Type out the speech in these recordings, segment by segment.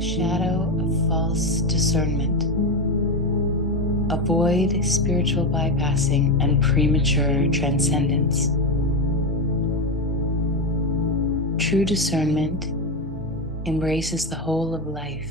The shadow of false discernment. Avoid spiritual bypassing and premature transcendence. True discernment embraces the whole of life,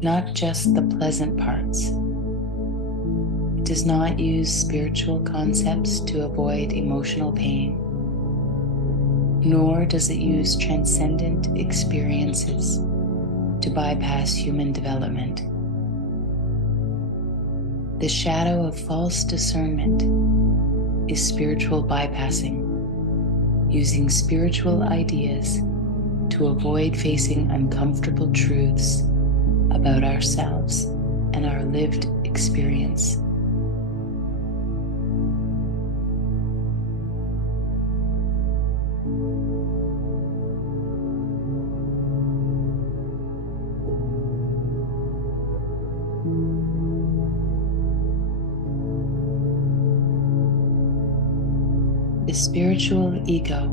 not just the pleasant parts. It does not use spiritual concepts to avoid emotional pain, nor does it use transcendent experiences to bypass human development. The shadow of false discernment is spiritual bypassing, using spiritual ideas to avoid facing uncomfortable truths about ourselves and our lived experience. The spiritual ego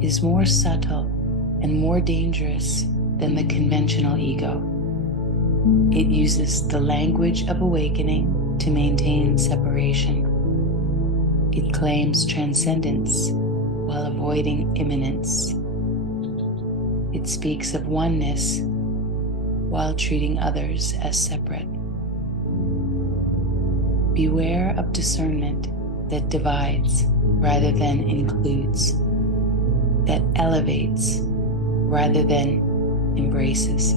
is more subtle and more dangerous than the conventional ego. It uses the language of awakening to maintain separation. It claims transcendence while avoiding immanence. It speaks of oneness while treating others as separate. Beware of discernment that divides rather than includes, that elevates rather than embraces.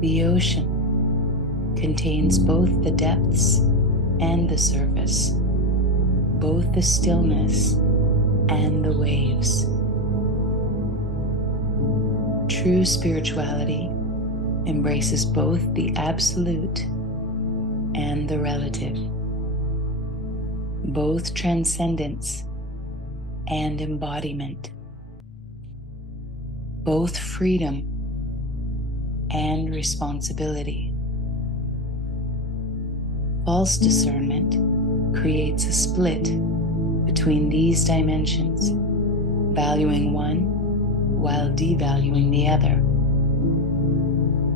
The ocean contains both the depths and the surface, both the stillness and the waves. True spirituality embraces both the absolute and the relative, both transcendence and embodiment, both freedom and responsibility. False discernment creates a split between these dimensions, valuing one while devaluing the other.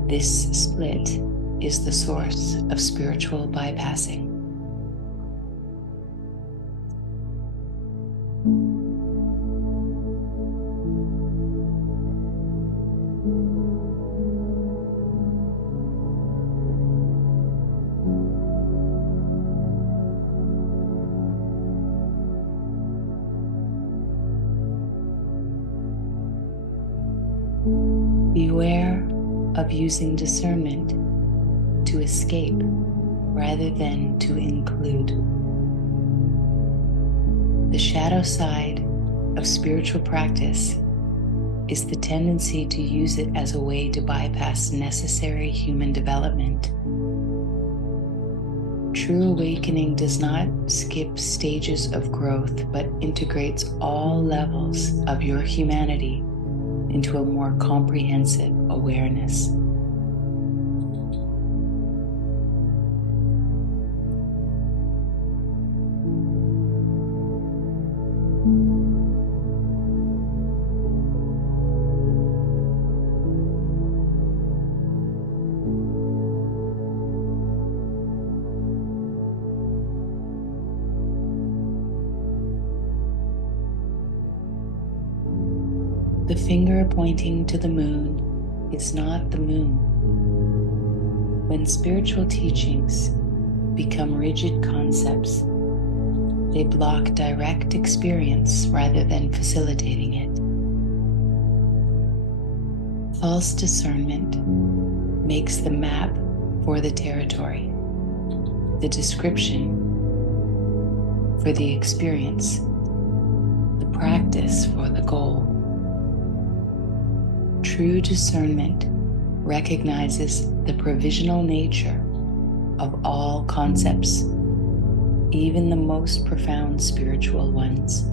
This split is the source of spiritual bypassing. Beware of using discernment to escape rather than to include. The shadow side of spiritual practice is the tendency to use it as a way to bypass necessary human development. True awakening does not skip stages of growth, but integrates all levels of your humanity into a more comprehensive awareness. The finger pointing to the moon is not the moon. When spiritual teachings become rigid concepts, they block direct experience rather than facilitating it. False discernment makes the map for the territory, the description for the experience, the practice for the goal. True discernment recognizes the provisional nature of all concepts, even the most profound spiritual ones.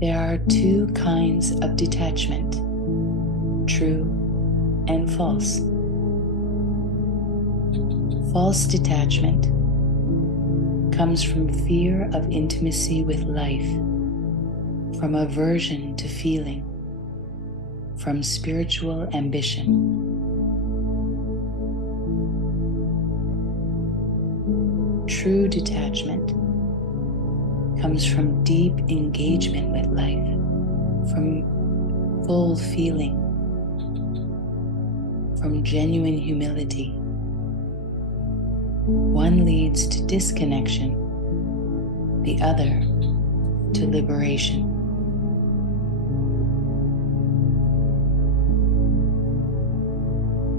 There are two kinds of detachment, true and false. False detachment comes from fear of intimacy with life, from aversion to feeling, from spiritual ambition. True detachment comes from deep engagement with life, from full feeling, from genuine humility. One leads to disconnection, the other to liberation.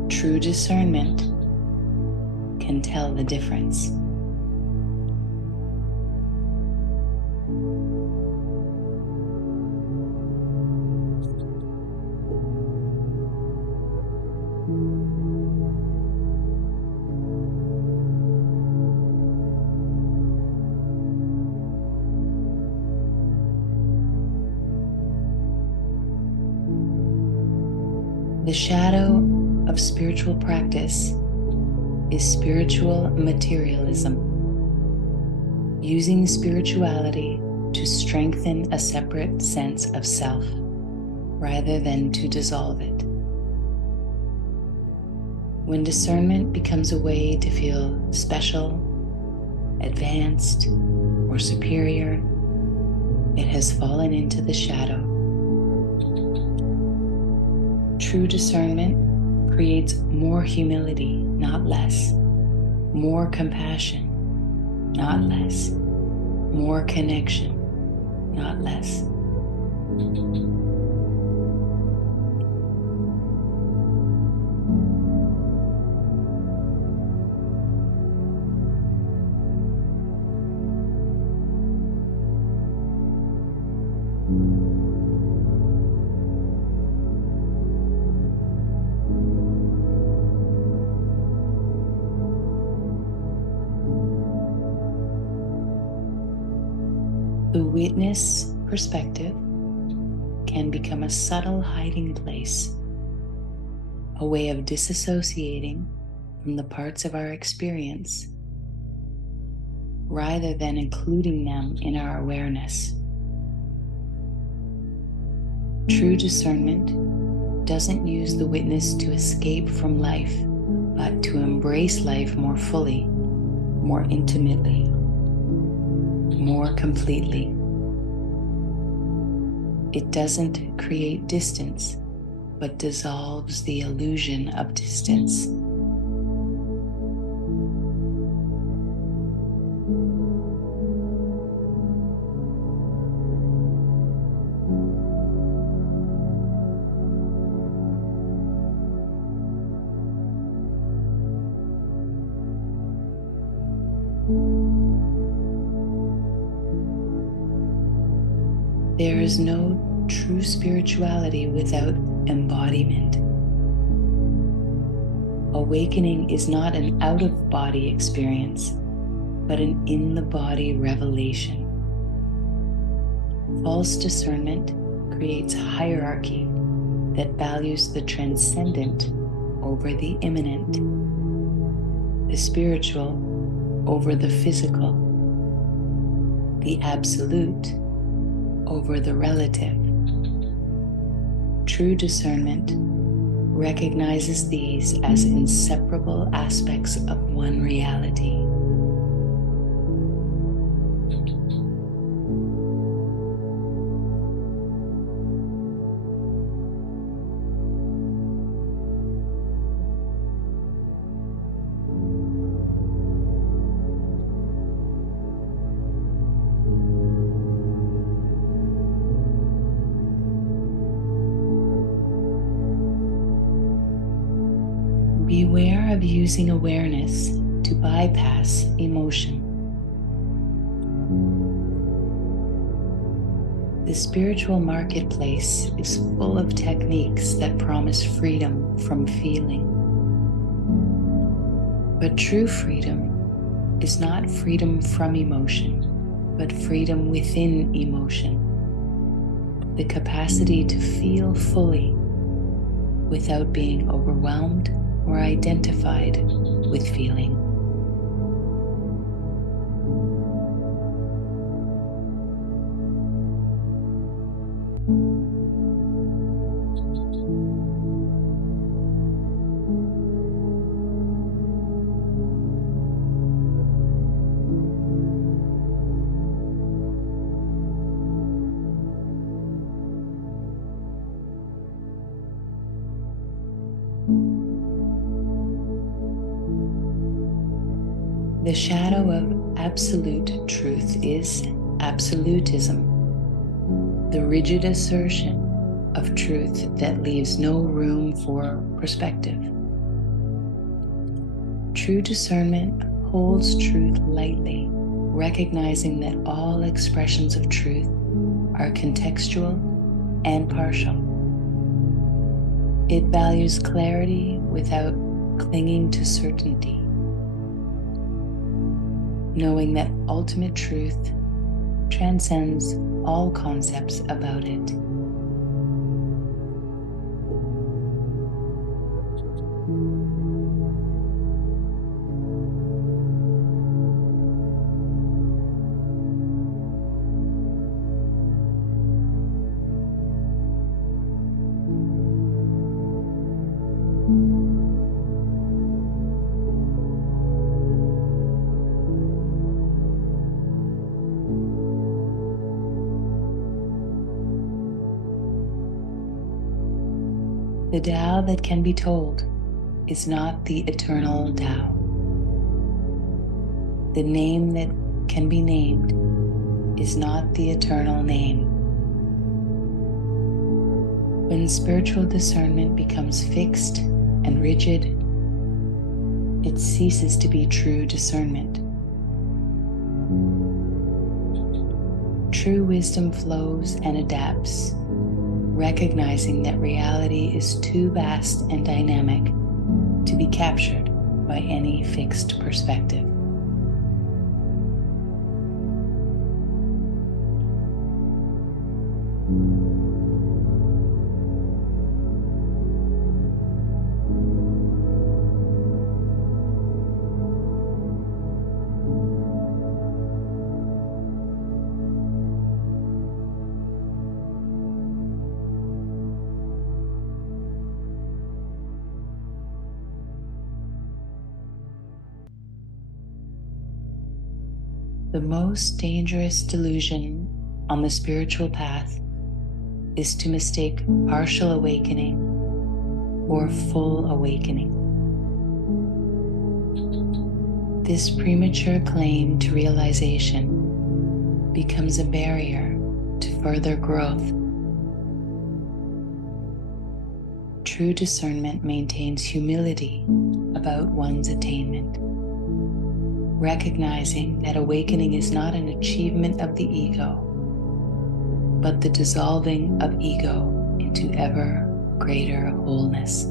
True discernment can tell the difference. The shadow of spiritual practice is spiritual materialism, using spirituality to strengthen a separate sense of self rather than to dissolve it. When discernment becomes a way to feel special, advanced, or superior, it has fallen into the shadow. True discernment creates more humility, not less, more compassion, not less, more connection, not less. The witness perspective can become a subtle hiding place, a way of disassociating from the parts of our experience rather than including them in our awareness. True discernment doesn't use the witness to escape from life, but to embrace life more fully, more intimately, more completely. It doesn't create distance, but dissolves the illusion of distance. There is no true spirituality without embodiment. Awakening is not an out-of-body experience, but an in-the-body revelation. False discernment creates hierarchy that values the transcendent over the immanent, the spiritual over the physical, the absolute over the relative. True discernment recognizes these as inseparable aspects of one reality. of using awareness to bypass emotion. The spiritual marketplace is full of techniques that promise freedom from feeling. But true freedom is not freedom from emotion, but freedom within emotion. The capacity to feel fully without being overwhelmed or identified with feeling. The shadow of absolute truth is absolutism, the rigid assertion of truth that leaves no room for perspective. True discernment holds truth lightly, recognizing that all expressions of truth are contextual and partial. It values clarity without clinging to certainty, knowing that ultimate truth transcends all concepts about it. The Tao that can be told is not the eternal Tao. The name that can be named is not the eternal name. When spiritual discernment becomes fixed and rigid, it ceases to be true discernment. True wisdom flows and adapts, recognizing that reality is too vast and dynamic to be captured by any fixed perspective. The most dangerous delusion on the spiritual path is to mistake partial awakening or full awakening. This premature claim to realization becomes a barrier to further growth. True discernment maintains humility about one's attainment, recognizing that awakening is not an achievement of the ego, but the dissolving of ego into ever greater wholeness.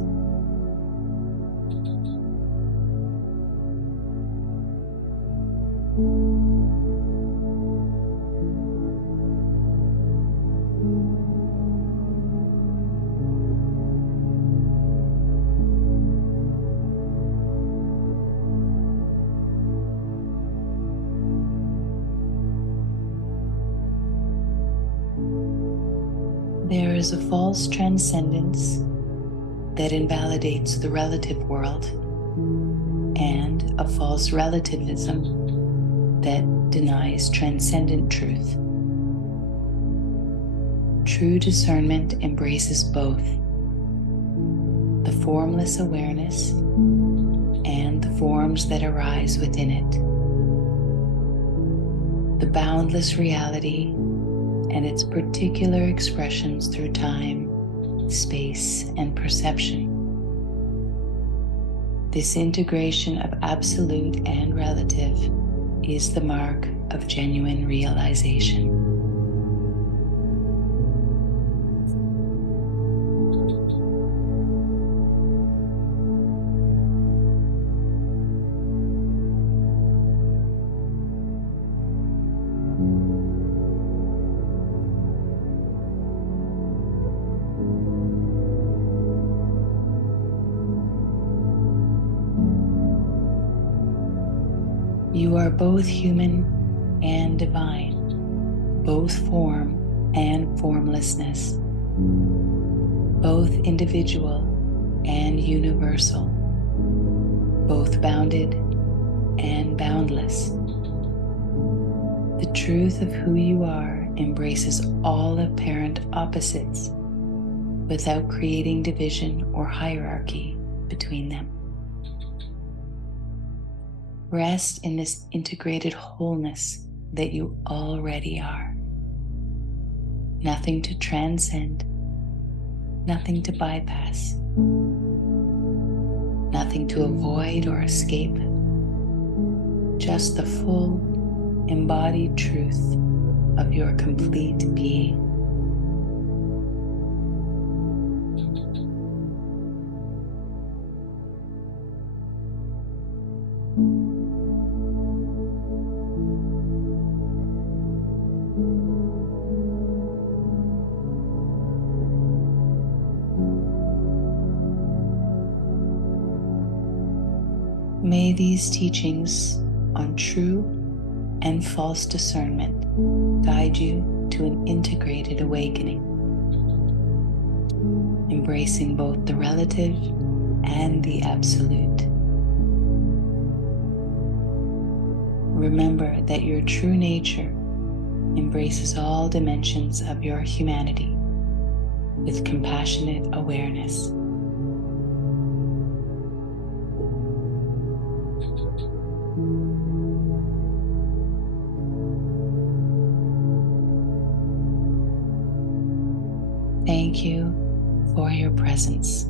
There is a false transcendence that invalidates the relative world, and a false relativism that denies transcendent truth. True discernment embraces both the formless awareness and the forms that arise within it, the boundless reality and its particular expressions through time, space, and perception. This integration of absolute and relative is the mark of genuine realization. You are both human and divine, both form and formlessness, both individual and universal, both bounded and boundless. The truth of who you are embraces all apparent opposites without creating division or hierarchy between them. Rest in this integrated wholeness that you already are. Nothing to transcend, nothing to bypass, nothing to avoid or escape, just the full, embodied truth of your complete being. May these teachings on true and false discernment guide you to an integrated awakening, embracing both the relative and the absolute. Remember that your true nature embraces all dimensions of your humanity with compassionate awareness. Thank you for your presence.